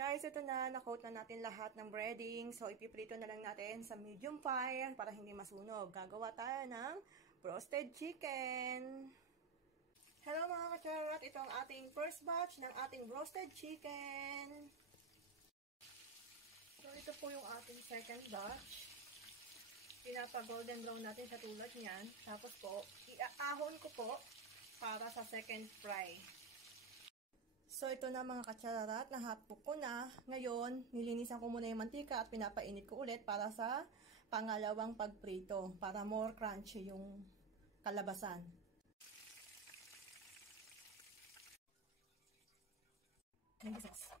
Guys, ito na, na-coat na natin lahat ng breading. So, ipiprito na lang natin sa medium fire para hindi masunog. Gagawa tayo ng roasted chicken. Hello mga ka-charot! Ito ang ating first batch ng ating roasted chicken. So, ito po yung ating second batch. Pinapa-golden brown natin sa tulad niyan. Tapos po, iaahon ko po para sa second fry. So, ito na mga katsararat, na-hotcook ko na. Ngayon, nilinisan ko muna yung mantika at pinapainit ko ulit para sa pangalawang pagprito. Para more crunchy yung kalabasan. Thank you, sauce.